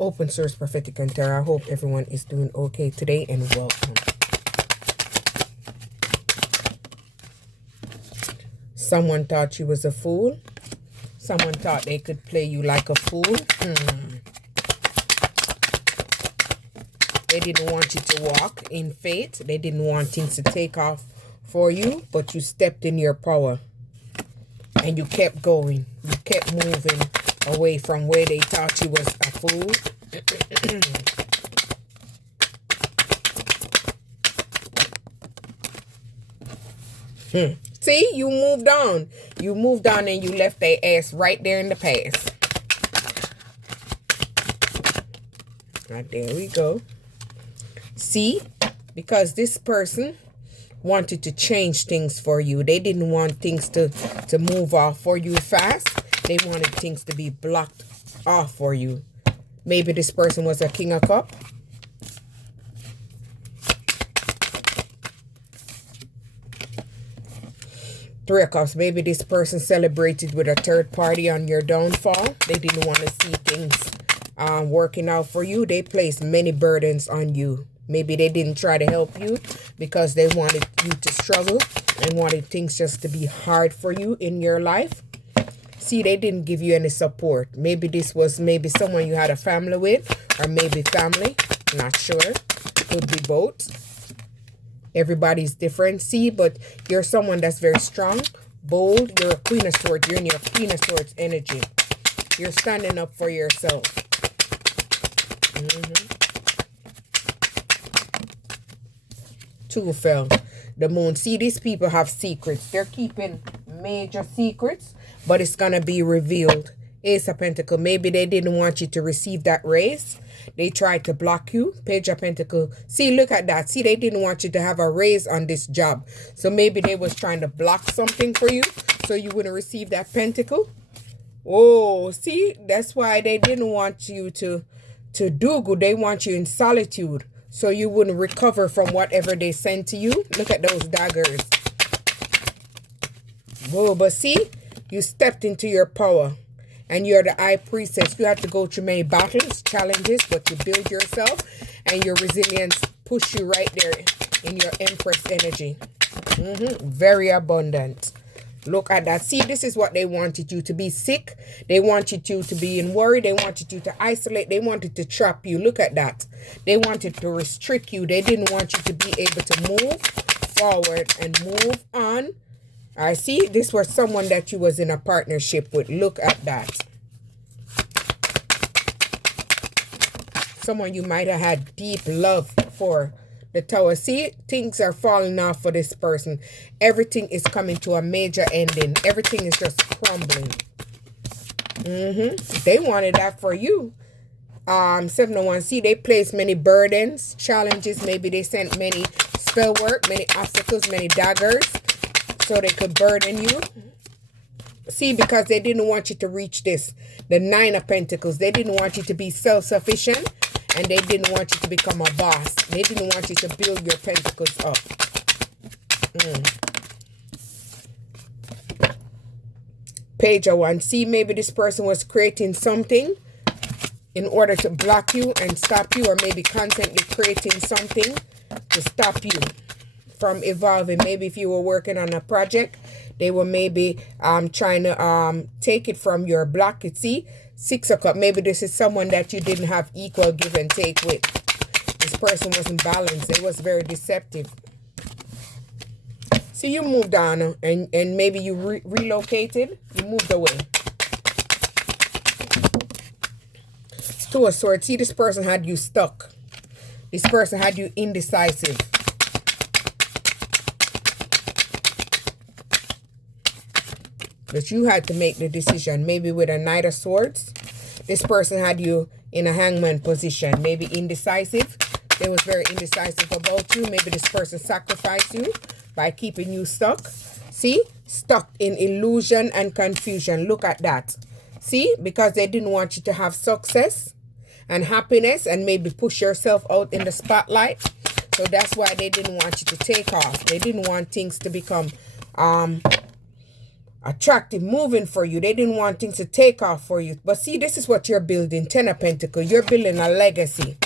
Open Source Prophetic and Tarot. I hope everyone is doing okay today, and welcome. Someone thought you was a fool. Someone thought they could play you like a fool. They didn't want you to walk in faith. They didn't want things to take off for you, but you stepped in your power. And you kept going. You kept moving away from where they thought you was a fool. See, you moved on. You moved on and you left their ass right there in the past. Right, there we go. See, because this person wanted to change things for you. They didn't want things to move off for you fast. They wanted things to be blocked off for you. Maybe this person was a King of Cups. Three of Cups. Maybe this person celebrated with a third party on your downfall. They didn't want to see things working out for you. They placed many burdens on you. Maybe they didn't try to help you because they wanted you to struggle and wanted things just to be hard for you in your life. See, they didn't give you any support. Maybe this was someone you had a family with, or maybe family. Not sure. Could be both. Everybody's different. See, but you're someone that's very strong, bold. You're a Queen of Swords. You're in your Queen of Swords energy. You're standing up for yourself. Two fell. The Moon. See, these people have secrets. They're keeping major secrets, but it's going to be revealed. Ace of Pentacles. Maybe they didn't want you to receive that raise. They tried to block you. Page of Pentacles. See, look at that. See, they didn't want you to have a raise on this job. So maybe they was trying to block something for you so you wouldn't receive that pentacle. Oh, see, that's why they didn't want you to do good. They want you in solitude, so you wouldn't recover from whatever they sent to you. Look at those daggers. Whoa, but see, you stepped into your power. And you're the High Priestess. You had to go through many battles, challenges, but you build yourself. And your resilience push you right there in your Empress energy. Very abundant. Look at that. See, this is what they wanted you to be sick. They wanted you to be in worry. They wanted you to isolate. They wanted to trap you. Look at that. They wanted to restrict you. They didn't want you to be able to move forward and move on. I see this was someone that you was in a partnership with. Look at that. Someone you might have had deep love for. The Tower. See, things are falling off for this person. Everything is coming to a major ending. Everything is just crumbling. They wanted that for you. 701. See, they placed many burdens, challenges. Maybe they sent many spell work, many obstacles, many daggers, so they could burden you. See, because they didn't want you to reach this. The Nine of Pentacles. They didn't want you to be self-sufficient. And they didn't want you to become a boss. They didn't want you to build your pentacles up. Page of Wands. See, maybe this person was creating something in order to block you and stop you. Or maybe constantly creating something to stop you from evolving. Maybe if you were working on a project, they were maybe trying to take it from your block. You see? Six of Cups. Maybe this is someone that you didn't have equal give and take with. This person wasn't balanced. They was very deceptive. So you moved on and maybe you relocated. You moved away. Two of Swords. See, this person had you stuck. This person had you indecisive. But you had to make the decision. Maybe with a Knight of Swords. This person had you in a hangman position. Maybe indecisive. They was very indecisive about you. Maybe this person sacrificed you by keeping you stuck. See? Stuck in illusion and confusion. Look at that. See? Because they didn't want you to have success and happiness and maybe push yourself out in the spotlight. So that's why they didn't want you to take off. They didn't want things to become attractive, moving for you. They didn't want things to take off for you. But see, this is what you're building. 10 of Pentacles. You're building a legacy.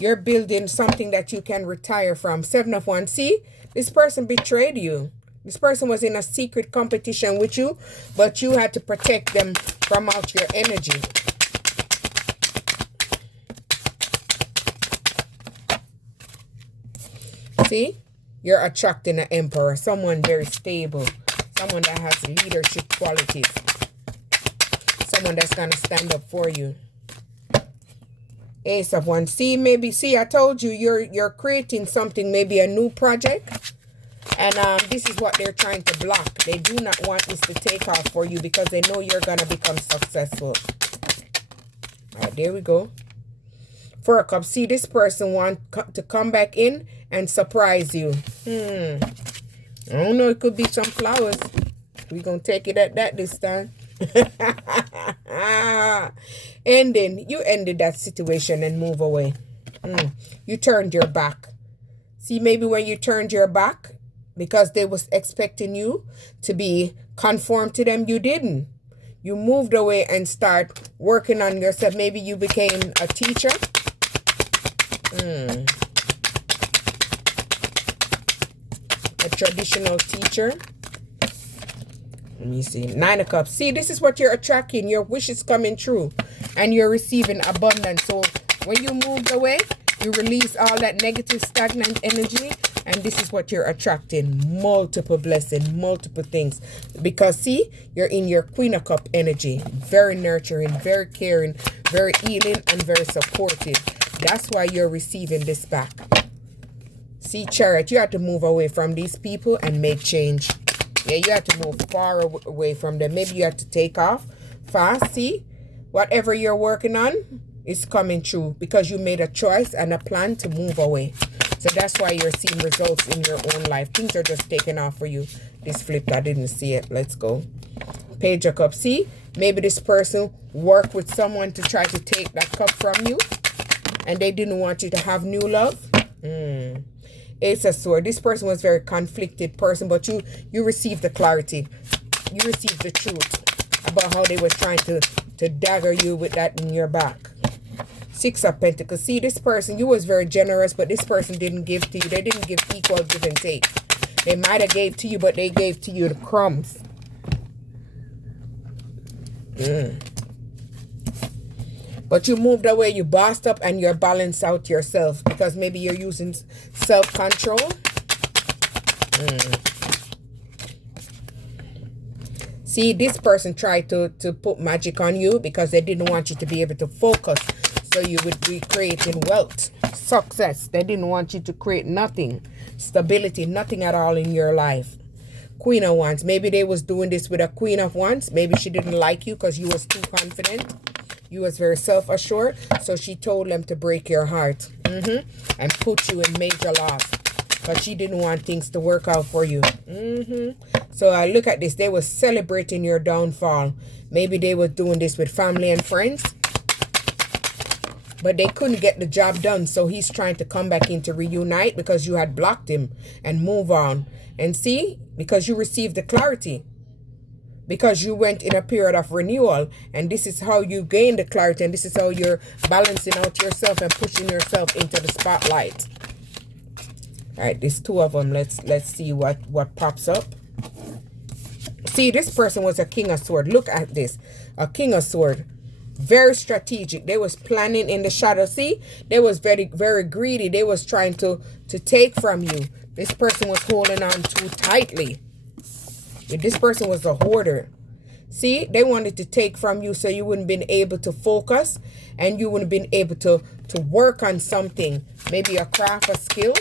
You're building something that you can retire from. 7 of Wands. See, this person betrayed you. This person was in a secret competition with you, but you had to protect them from out your energy. See, you're attracting an emperor, someone very stable, someone that has leadership qualities, someone that's going to stand up for you. Ace of Wands. See, maybe, see, I told you, you're creating something, maybe a new project. And this is what they're trying to block. They do not want this to take off for you because they know you're going to become successful. All right, there we go. 4 of Cups. See, this person wants to come back in and surprise you. I don't know. It could be some flowers. We're going to take it at that this time. Ending. You ended that situation and move away. You turned your back. See, maybe when you turned your back, because they was expecting you to be conformed to them, you didn't. You moved away and start working on yourself. Maybe you became a teacher. A traditional teacher. Let me see. 9 of Cups. See, this is what you're attracting. Your wish is coming true. And you're receiving abundance. So when you moved away, you release all that negative, stagnant energy. And this is what you're attracting. Multiple blessings, multiple things. Because, see, you're in your Queen of Cups energy. Very nurturing, very caring, very healing, and very supportive. That's why you're receiving this back. See, Chariot, you have to move away from these people and make change. Yeah, you have to move far away from them. Maybe you have to take off fast. See, whatever you're working on is coming true because you made a choice and a plan to move away. So that's why you're seeing results in your own life. Things are just taking off for you. This flipped. I didn't see it. Let's go. Page of Cups. See, maybe this person worked with someone to try to take that cup from you. And they didn't want you to have new love. Ace of Swords. This person was a very conflicted person. But you received the clarity. You received the truth about how they were trying to dagger you with that in your back. 6 of Pentacles. See, this person, you was very generous, but this person didn't give to you. They didn't give equal give and take. They might have gave to you, but they gave to you the crumbs. But you moved away, you bossed up, and you're balanced out yourself because maybe you're using self-control. See, this person tried to put magic on you because they didn't want you to be able to focus. So you would be creating wealth, success. They didn't want you to create nothing, stability, nothing at all in your life. Queen of Wands. Maybe they was doing this with a Queen of Wands. Maybe she didn't like you because you was too confident. You was very self-assured. So she told them to break your heart and put you in major loss because she didn't want things to work out for you. So I look at this. They were celebrating your downfall. Maybe they were doing this with family and friends. But they couldn't get the job done. So he's trying to come back in to reunite because you had blocked him and move on. And see, because you received the clarity. Because you went in a period of renewal. And this is how you gain the clarity. And this is how you're balancing out yourself and pushing yourself into the spotlight. All right, there's 2 of them. Let's see what pops up. See, this person was a King of Swords. Look at this. A King of Swords. Very strategic. They was planning in the shadow. See, they was very, very greedy. They was trying to take from you. This person was holding on too tightly. This person was a hoarder. See, they wanted to take from you so you wouldn't been able to focus and you wouldn't been able to work on something. Maybe a craft, a skill.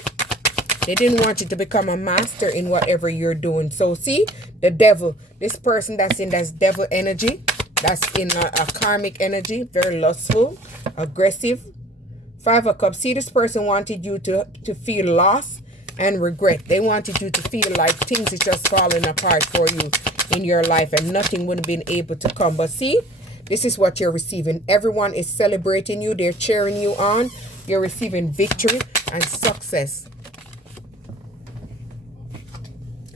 They didn't want you to become a master in whatever you're doing. So see, the devil, this person that's in that devil energy, that's in a karmic energy, very lustful, aggressive. 5 of Cups. See, this person wanted you to feel loss and regret. They wanted you to feel like things is just falling apart for you in your life and nothing would have been able to come. But see, this is what you're receiving. Everyone is celebrating you. They're cheering you on. You're receiving victory and success.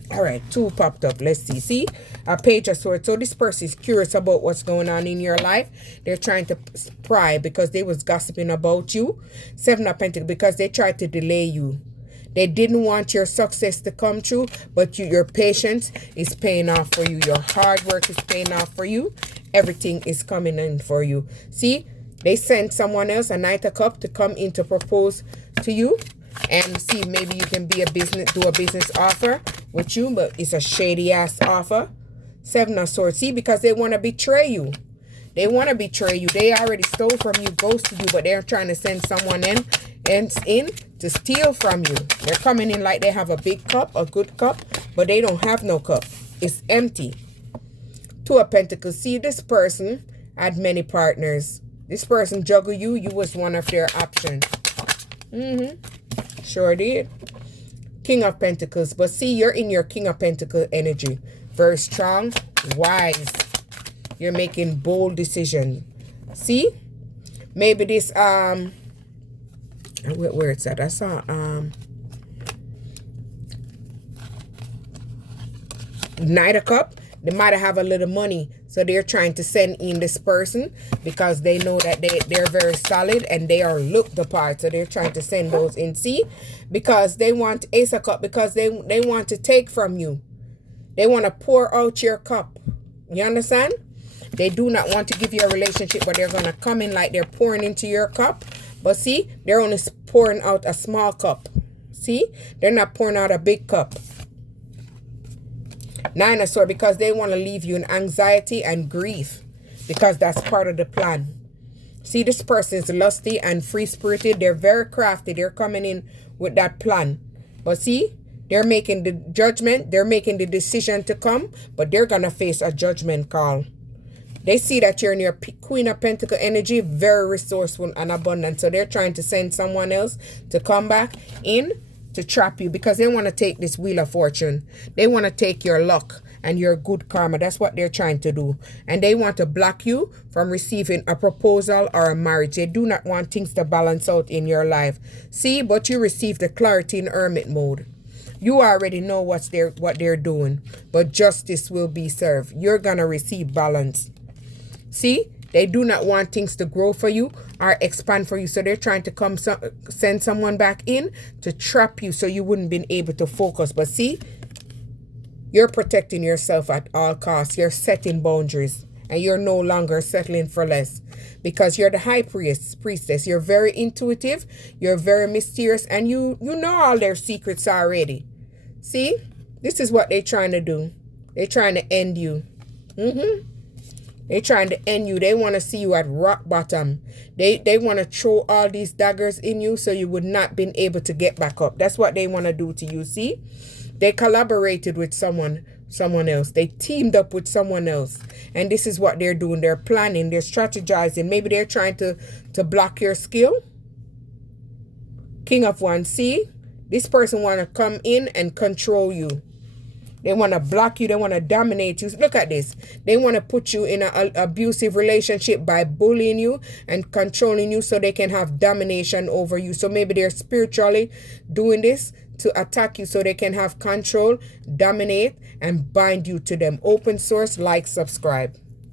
All right, two popped up. Let's see. See, a page of swords. So this person is curious about what's going on in your life. They're trying to pry because they was gossiping about you. Seven of Pentacles, because they tried to delay you. They didn't want your success to come true, but your patience is paying off for you. Your hard work is paying off for you. Everything is coming in for you. See, they sent someone else, a Knight of Cups, to come in to propose to you. And see, maybe you can do a business offer with you, but it's a shady ass offer. Seven of Swords. See, because they want to betray you. They want to betray you. They already stole from you, ghosted you, but they're trying to send someone in to steal from you. They're coming in like they have a big cup, a good cup, but they don't have no cup. It's empty. Two of Pentacles. See, this person had many partners. This person juggled you. You was one of their options. Sure did. King of Pentacles. But see, you're in your King of Pentacles energy. Very strong, wise. You're making bold decisions. See? Maybe this, where it's at? I saw, Knight of Cups. They might have a little money. So they're trying to send in this person because they know that they're very solid and they are looked the part. So they're trying to send those in. See? Because they want Ace of Cups, because they want to take from you. They want to pour out your cup. You understand? They do not want to give you a relationship, but they're going to come in like they're pouring into your cup. But see, they're only pouring out a small cup. See? They're not pouring out a big cup. Nine of Swords, because they want to leave you in anxiety and grief, because that's part of the plan. See, this person is lusty and free-spirited. They're very crafty. They're coming in with that plan. But see, they're making the judgment. They're making the decision to come, but they're going to face a judgment call. They see that you're in your Queen of Pentacles energy, very resourceful and abundant. So they're trying to send someone else to come back in to trap you, because they want to take this Wheel of Fortune. They want to take your luck and your good karma. That's what they're trying to do. And they want to block you from receiving a proposal or a marriage. They do not want things to balance out in your life. See, but you receive the clarity in hermit mode. You already know what they're doing, but justice will be served. You're going to receive balance. See, they do not want things to grow for you or expand for you. So they're trying to send someone back in to trap you so you wouldn't be able to focus. But see, you're protecting yourself at all costs. You're setting boundaries and you're no longer settling for less, because you're the high priestess. You're very intuitive. You're very mysterious, and you know all their secrets already. See, this is what they're trying to do. They're trying to end you. They're trying to end you. They want to see you at rock bottom. They want to throw all these daggers in you so you would not be able to get back up. That's what they want to do to you. See? They collaborated with someone else. They teamed up with someone else. And this is what they're doing. They're planning. They're strategizing. Maybe they're trying to block your skill. King of Wands. See? This person want to come in and control you. They want to block you. They want to dominate you. Look at this. They want to put you in an abusive relationship by bullying you and controlling you so they can have domination over you. So maybe they're spiritually doing this to attack you so they can have control, dominate, and bind you to them. Open source, like, subscribe.